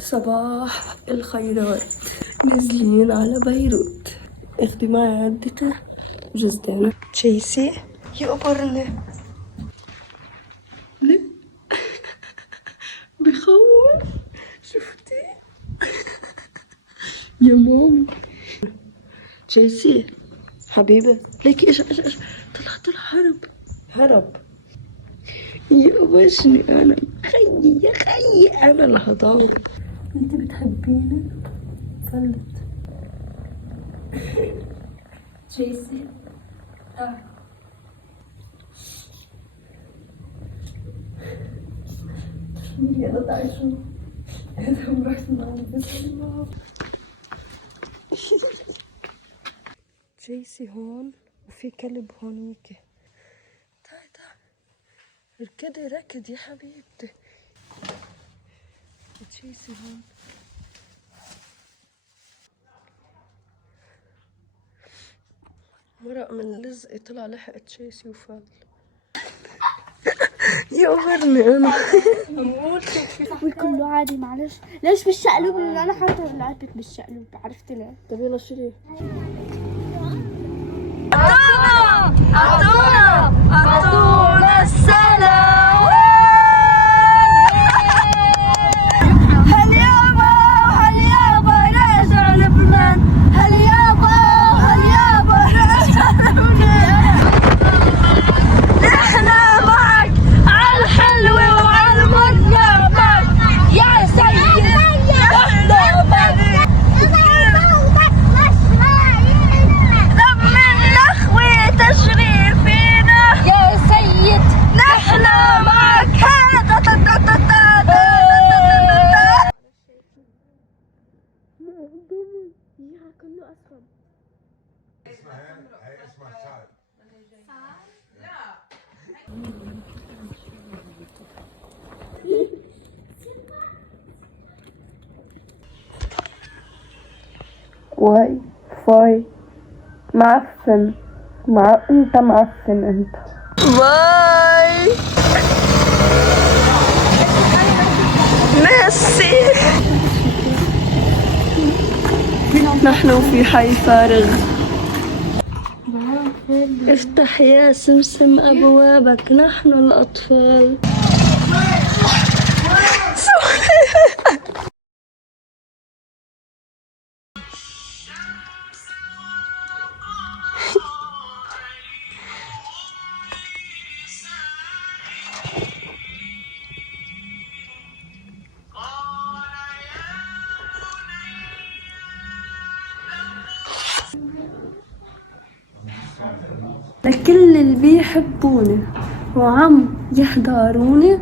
صباح الخيرات، نازلين على بيروت. اخدي معي عدتي وجزدانة تشيسي يقبرني بخوف. شفتي يا ماما؟ تشيسي حبيبة ليكي ايش طلع هرب يقبشني انا. خيي يا خيي انا اللي هضاوي. انت بتحبيني؟ فلت تشيسي تعال. يلا تعال شوف اذا رحت معي بسرعة. تشيسي هون وفي كلب هونيكي. تعال ركضي يا حبيبتي. تشيسي هون. مرق من اللزق طلع لحق تشيسي وفل. يقهرني انا. كله عادي معلش. ليش بالشقلب اللي انا حاطه لعبك بالشقلب؟ عرفتي ليه؟ طب يلا شيلي. اعطونا السلام. هل يابا راجع لبنان. هل يابا راجع لبنان. احنا معك عالحلو وعالمر معك يا سيد. احنا معك ضمن نخوة تشريفنا يا سيد. نحنا معك. كله أصفر. اسمها سعد. واي فاي معفن. انت معفن انت. باي ميسي. نحن في حي فارغ. افتح يا سمسم ابوابك، نحن الاطفال. لكل اللي بيحبوني وعم يحضروني،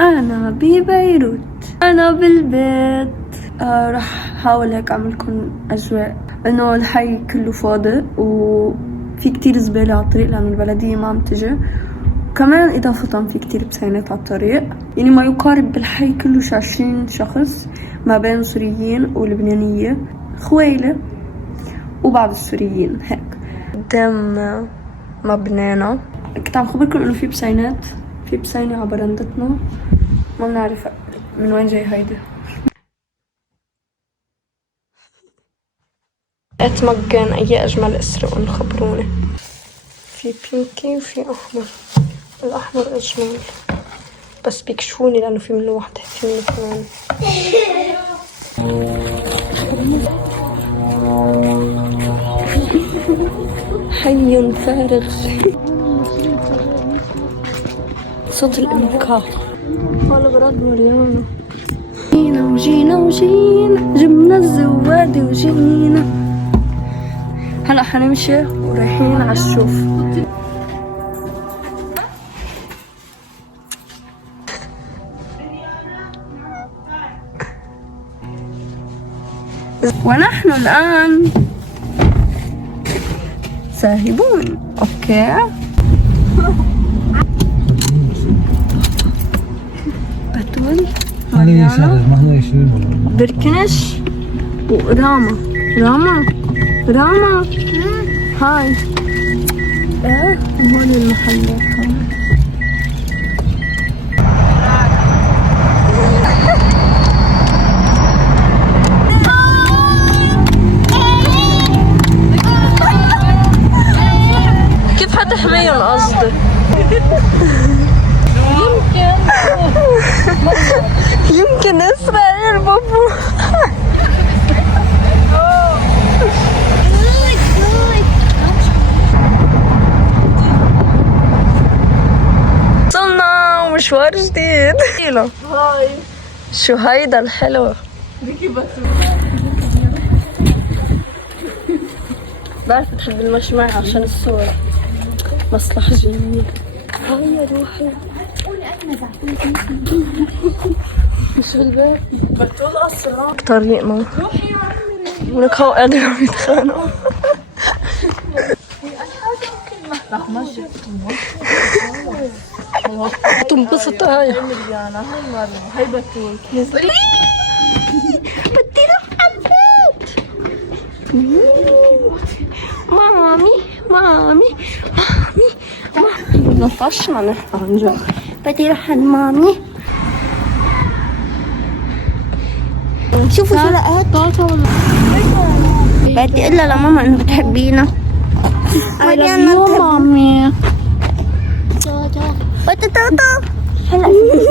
أنا ببيروت، أنا بالبيت. راح حاول هيك أعملكم أجواء إنه الحي كله فاضي وفي كتير زبالة على الطريق لأنه البلدية ما عم تجي. كمان إضافة في كتير بسينات على الطريق، يعني ما يقارب بالحي كله 20 شخص ما بين سوريين ولبنانية خويلة وبعض السوريين. هيك قدام مبنانا كنت عم خبركم انه في بسينة على برندتنا، ما بنعرف من وين جاي هيدا. اتمكن اي اجمل اسرق خبروني. في بينكي وفي احمر. الاحمر اجمل بس بيكشفوني لانه في منه واحدة، في منه كمان. حي فارغ. صوت الإمكار. قال براد مريانا. جينا جبنا الزوادي وجينا. هلا حنمشي ورايحين عالشوف. ونحن الآن ذاهبون. اوكي بتول مريانا بركنش وراما هاي. ايه هون المحلات هاي. نهار جديد. هاي شو هيدا الحلو. بعرف تحب المشي معي عشان الصورة. مصلحة جميلة. هاي يا روحي. مش بالبيت. بتقول أسرع. طريق ما. ولك هو قاعدين عم يتخانقوا. تنبسط هاي. هاي بتقول. بدي روح البيت. مامي مامي مامي مامي. نطشنا نحن عن جد. بدي روح عند مامي. شوفوا شو لقيت. بدي اقول لماما انه بتحبينا. مريم مامي. بدي طاطا. هلا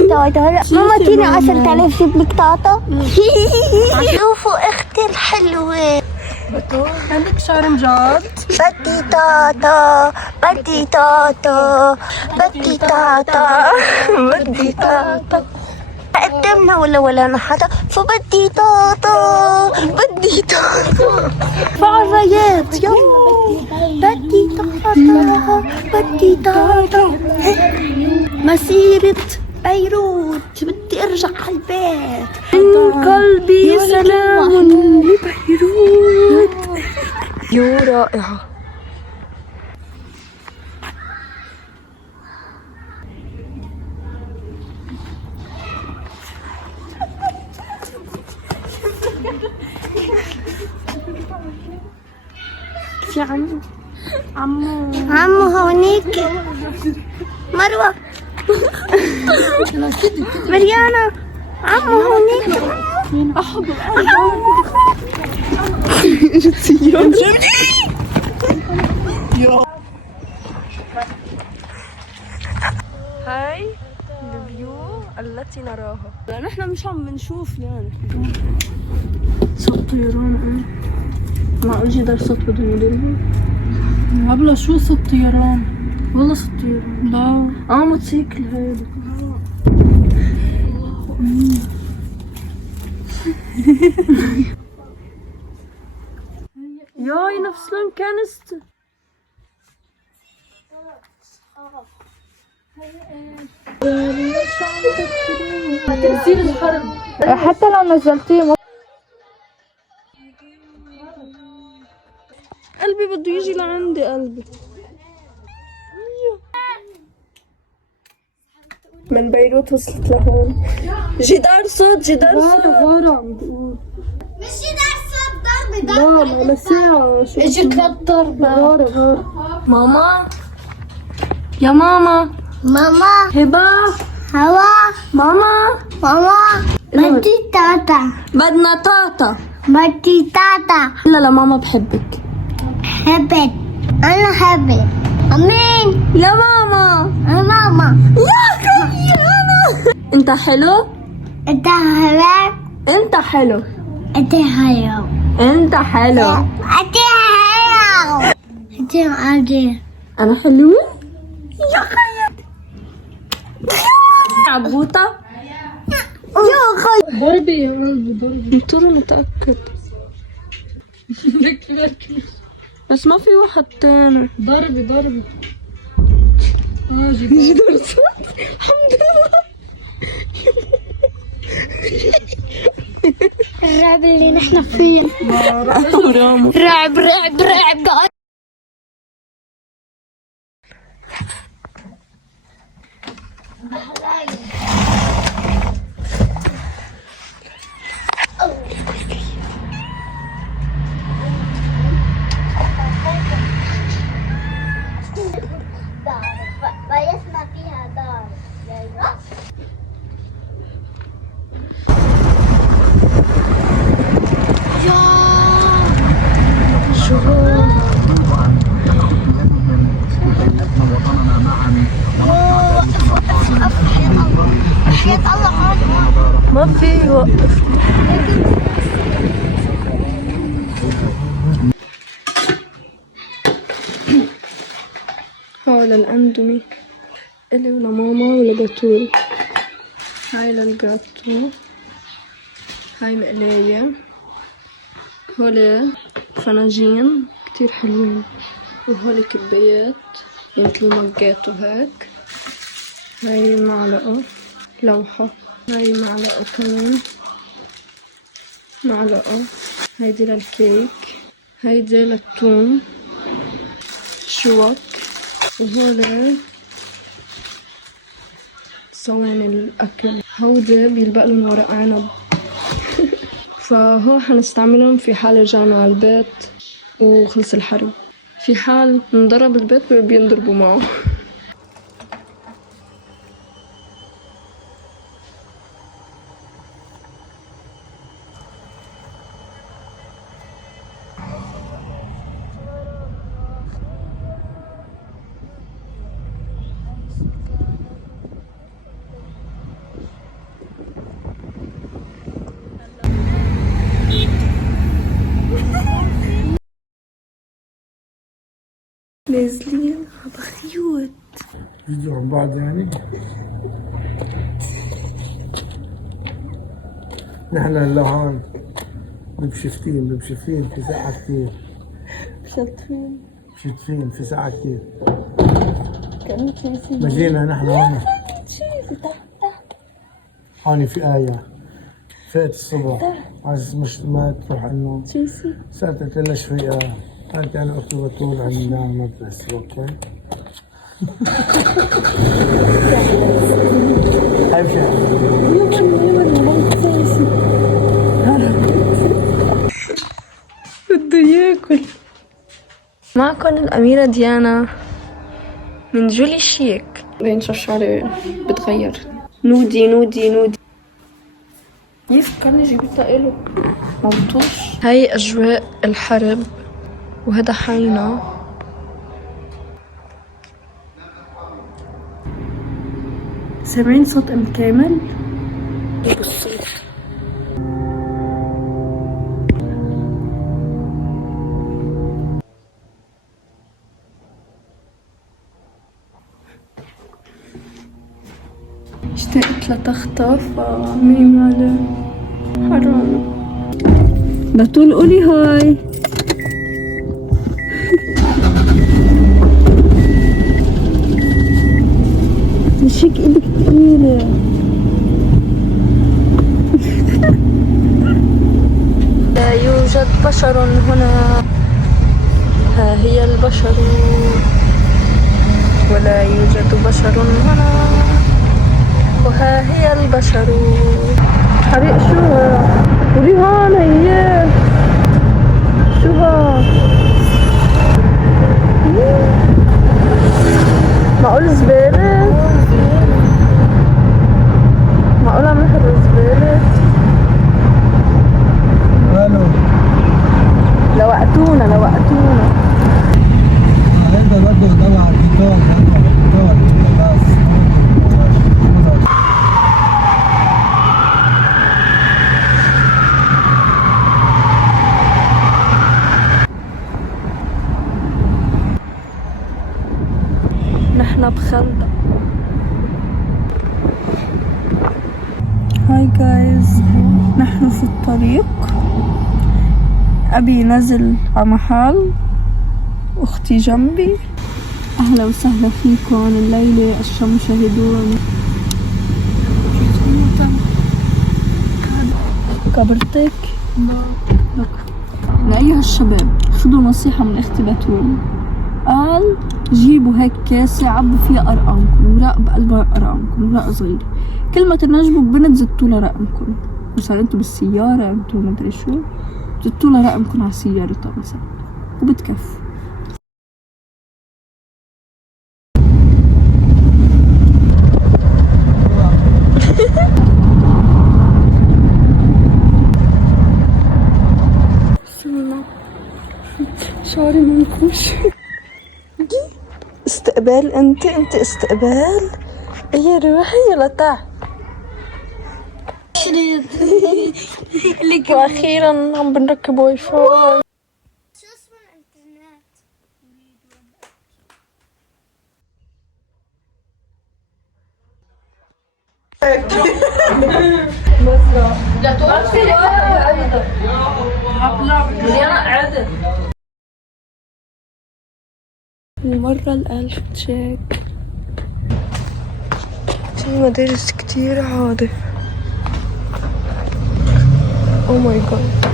طاطا. هلا ماما تيني 10,000 جيب لك طاطا. شوفوا اختي الحلوة. عندك شعر مجاد. بدي طاطا بدي طاطا بدي طاطا بدي طاطا. قدمنا ولا حدا فبدي طاطا بدي طاطا. فعريات يلا بدي طاطا بدي طاطا. مسيرة بيروت بدي ارجع على البيت. من قلبي سلام لبيروت. يو رائعة. في عمو هونيك. مروة مريانا عمو هونيك. هاي الفيو التي نراها. نحن مش عم نشوف يعني صوت طيران. معقول جدار صوت بدهم يضربوا؟ قبل شو صوت طيران؟ والله صوت طيران. لا موتوسيكل هيدا. ياي نفس لون كانست. تأثير الحرب حتى لو نزلتيه قلبي بده يجي لعندي قلبي. من بيروت وصلت لهون. جدار صوت غارة عم بقول. مش جدار صوت ضربة لا على ساعة شو اجت للضربة. غارة. ماما يا ماما. ماما هبة هوا ماما بدي تاتا. بدنا طاطا. بدي تاتا. لا ماما بحبك. حبت. أنا حبت. أمين. يا ماما ماما يا خيي أنا. أنت حلو. أنت حلو. أنت حلو. أنت حلو. أنت حلو. أنت حلو. أنت عادي. أنا حلوة يا خيي. عبوطة يا خي. ضربي يا قلبي ضربي. انطروا نتأكد. بس ما في واحد تاني. ضربي جدار صوت. الحمد لله. الرعب اللي نحن فيه. رعب بيسمع فيها دار. ما في وقف. هذا الأندومي إلي ولماما ولبتول. هاي للجاتو، هاي مقلاية، هولي فناجين كتير حلوين، وهولي كبايات مثل مجات وهيك. هاي معلقة لوحة، هاي معلقة كمان، معلقة. هيدي للكيك، هيدي للثوم، شوك. وهولي صواني الأكل، هودي بيلبقلن ورق عنب. فهو حنستعملهم في حال رجعنا على البيت وخلص الحرب، في حال انضرب البيت بينضربوا معه. نازلين على خيوط فيديو عن بعض يعني. نحن هلا هون بشفتين في ساعة كتير. بشتفين في ساعة كتير. مجينا نحن هون. هون في آية فات الصبح عايز مش ما تروح النوم. سألت ليش في آية؟ قالت أنا أختي بتقول عن المدرسة. أوكي. هاي بده ياكل. معكم الأميرة ديانا من جولي شيك. بين شعري بتغير نودي يفكرني جبتها إله مبطوش. هاي أجواء الحرب، وهذا حينا. سامعين صوت أم كامل؟ بالصوت اشتقت لتخطف ميم على حرام. بتقول قولي هاي. مشيك ايدك كتيرة. لا يوجد بشر هنا، ها هي البشر، ولا يوجد بشر هنا، وها هي البشر. حريق شو ها؟ قولي هون هي شو ها؟ معقول زبالة؟ معقول عم نحضر زبالة؟ الو لوقتونا هيدا بده يضل على البيتون خلاص. نحن بخلدة. هاي جايز، نحن في الطريق. أبي نزل على محل، أختي جنبي. أهلا وسهلا فيكم الليلة أشرا مشاهدون. كبرتك لك لأيها الشباب، خذوا نصيحة من أختي بتول. قال جيبوا هيك كاسة عبوا فيها أرقامكم، وراق بقلبها أرقامكم، وراق صغير. كل ما تنجبوا بنت زدتوا رقمكم. مثلا انتوا بالسيارة، انتوا مدري شو، زدتوا رقمكم على سيارتها مثلا، وبتكفوا. شعري منكوش. استقبال انت استقبال. يا روحي يلا تعال. لك واخيرا عم بنركب واي فاي. شو اسمه الانترنت؟ المرة الألف تشيك. في مدارس كتير عادي. او ماي جاد.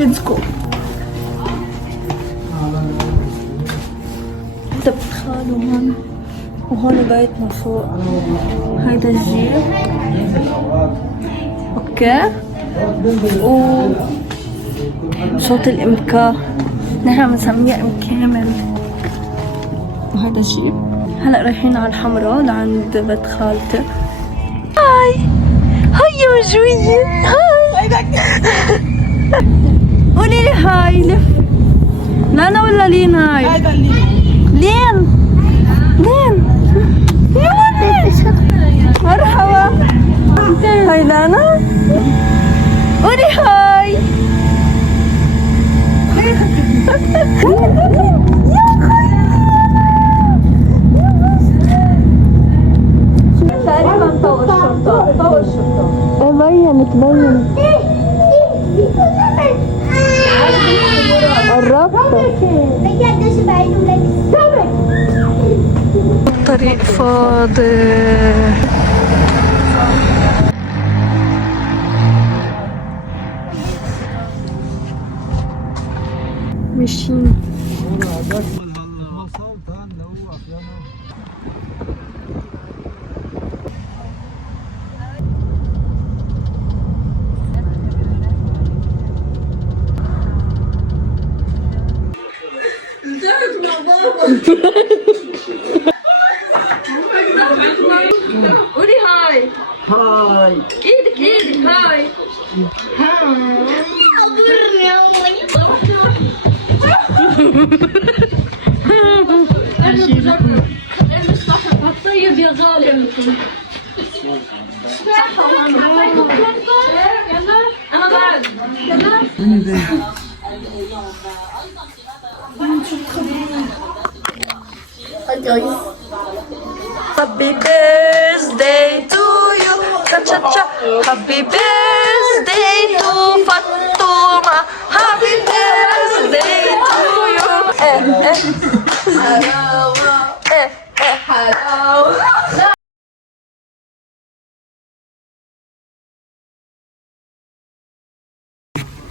Let's go. هذا بتخالوا هون، وهون بيتنا فوق. هيدا الجيب. اوكي. وصوت الامكا، نحن بنسميه ام كامل. وهيدا الجيب. هلا رايحين على الحمراء لعند بيت خالتي. هاي هاي يا مجوية. هاي قولي لي هاي. لف لانا ولا لين؟ هاي هذا لين. مرحبا. هاي لانا. قولي هاي. تقريبا فوق الشرطة. بينت قربت. الطريق فاضي. ماشيين. قولي هاي. هاي. ايدك هاي. طيب يا غالي. صح يلا انا بعد. Happy birthday to you. Cha cha cha. Happy birthday to Fatuma. Happy birthday to you. Halawa. Halawa.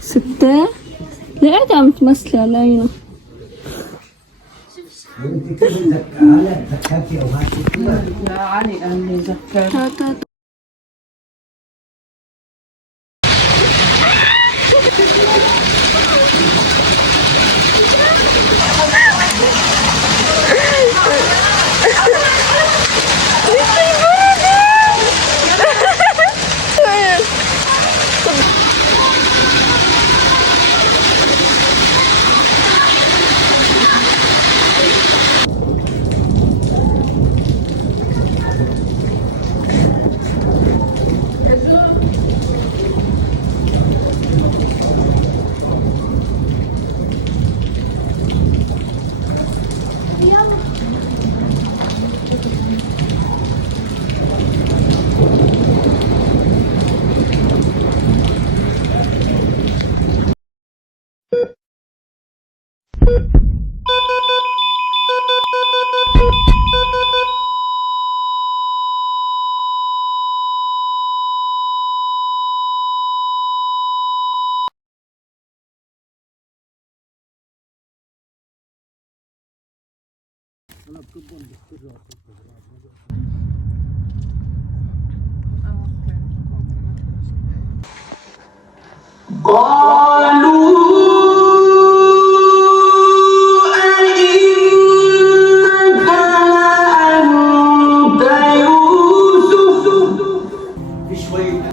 ستة. ليه قاعدة عم تمثلي علينا؟ انت كده على زكاتي او هاتي. لا علي قال لي زكاتي.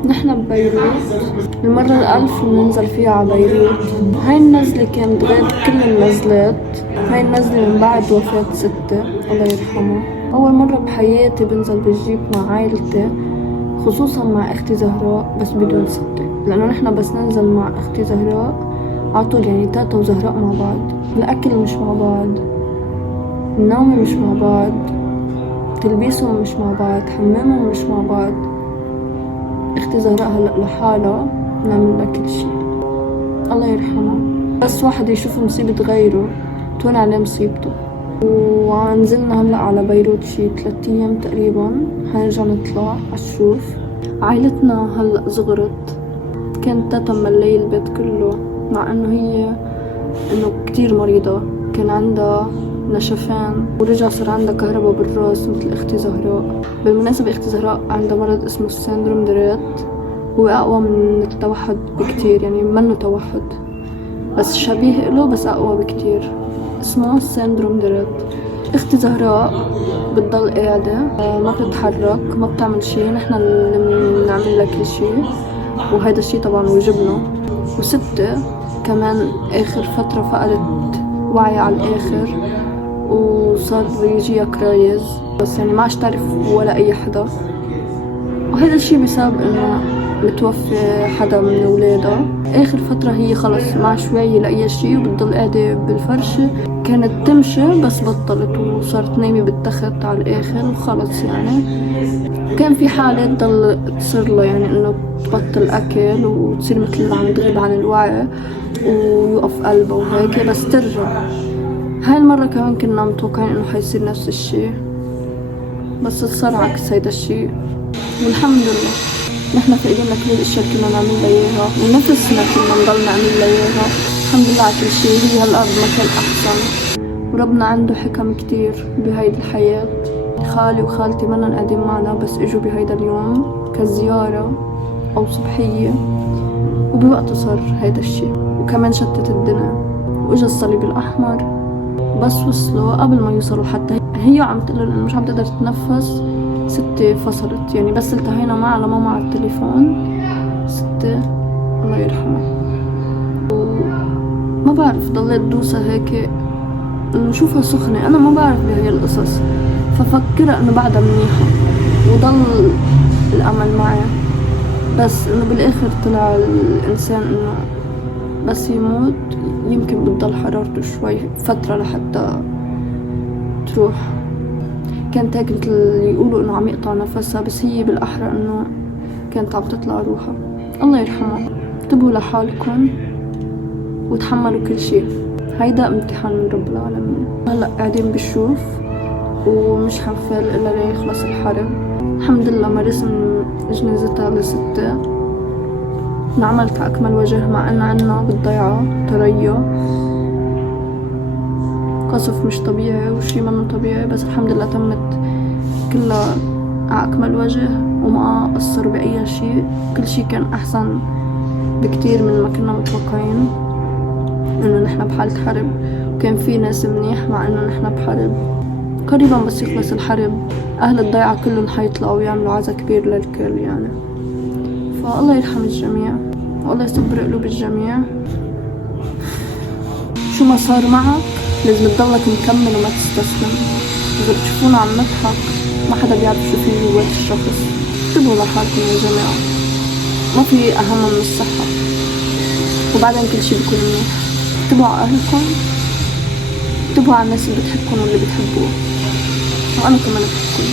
نحن ببيروت. المرة الألف بننزل فيها على بيروت. هاي النزلة كانت غير كل النزلات. هاي النزلة من بعد وفاة ستي الله يرحمها. أول مرة بحياتي بنزل بالجيب مع عائلتي، خصوصا مع أختي زهراء بس بدون ستي، لأنه نحنا بس ننزل مع أختي زهراء عطول يعني تاتا وزهراء مع بعض، الأكل مش مع بعض، النوم مش مع بعض، تلبيسهم مش مع بعض، حمامهم مش مع بعض. أختي زهراء هلأ لحالها نعمل لها كل شي الله يرحمها. بس واحد يشوف مصيبة غيره تون عليه مصيبته. ونزلنا هلأ على بيروت شي 3 أيام تقريبا، حنرجع نطلع عالشوف. عائلتنا هلأ صغرت، كانت تاتا ملي البيت كله مع انه هي كتير مريضة، كان عندها نشفان ورجع صار عندها كهرباء بالراس مثل اختي زهراء. بالمناسبة اختي زهراء عندها مرض اسمه السندروم دريت، هو اقوى من التوحد بكتير، يعني منه توحد بس شبيه له بس اقوى بكتير، اسمه السندروم دريت. اختي زهراء بتضل قاعدة ما بتتحرك ما بتعمل شي، نحن اللي بنعمل لها كل شي، وهيدا الشي طبعا وجبنا. وستة كمان اخر فترة فقدت وعي على الاخر وصار يجيها كرايز، بس يعني ما عادش تعرف ولا اي حدا. وهذا الشي بسبب انه متوفي حدا من اولادها. اخر فترة هي خلص ما عادش واعية لاي شي وبتضل قاعدة بالفرشة، كانت تمشي بس بطلت وصارت نايمة بالتخت على الاخر وخلص. يعني كان في حالة تضل تصير له يعني انه تبطل اكل وتصير مثل اللي عم تغيب عن الوعي ويوقف قلبه وهيك بس ترجع. هاي المرة كمان كنا متوقعين انه حيصير نفس الشي بس صار عكس هيدا الشي، والحمد لله نحنا فاقدين لكل الاشياء اللي كنا نعمل لها اياها ونفسنا كنا نضل نعمل لها اياها. الحمد لله على كل شي، هي هلا بمكان احسن وربنا عنده حكم كتير بهيدي الحياة. خالي وخالتي منن قاعدين معنا بس اجوا بهيدا اليوم كزيارة او صبحية، وبوقته صار هيدا الشي وكمان شتت الدنيا. واجا الصليب الاحمر بس وصلوا قبل ما يوصلوا، حتى هي عم تقول انه مش عم تقدر تتنفس. ستي فصلت يعني بس التهينا معها لماما على التليفون. ستي الله يرحمها ما بعرف ضليت دوسة هيك نشوفها سخنة، انا ما بعرف بهي القصص ففكرها انه بعدها منيحة وضل الامل معي. بس انه بالاخر طلع الانسان انه بس يموت يمكن بتضل حرارته شوي فترة لحتى تروح. كانت هيك مثل يقولوا انه عم يقطع نفسها بس هي بالاحرى انه كانت عم تطلع روحها. الله يرحمها. انتبهوا لحالكم وتحملوا كل شيء، هيدا امتحان من رب العالمين. هلا قاعدين بالشوف ومش حنفل الا ليخلص الحرب. الحمد لله مرسم جنازتها لستة انعملت على اكمل وجه، مع ان عنا بالضيعة تريا قصف مش طبيعي وشي منه طبيعي، بس الحمد لله تمت كلها على اكمل وجه وما قصروا باي شيء. كل شيء كان احسن بكتير من ما كنا متوقعين، انه نحنا بحالة حرب وكان في ناس منيح مع انه نحنا بحرب. قريبا بس يخلص الحرب اهل الضيعة كلهم حيطلعوا ويعملوا عزا كبير للكل يعني. فالله يرحم الجميع والله يصبر قلوب الجميع. شو ما صار معك لازم تضلك مكمل وما تستسلم. اذا بتشوفونا عم نضحك ما حدا بيعرف شو في جوات الشخص. انتبهوا لحالكم يا جماعة، ما في اهم من الصحة وبعدين كل شي بيكون منيح. انتبهوا على اهلكم، انتبهوا على الناس اللي بتحبكم واللي بتحبوه، وانا كمان بحبكم.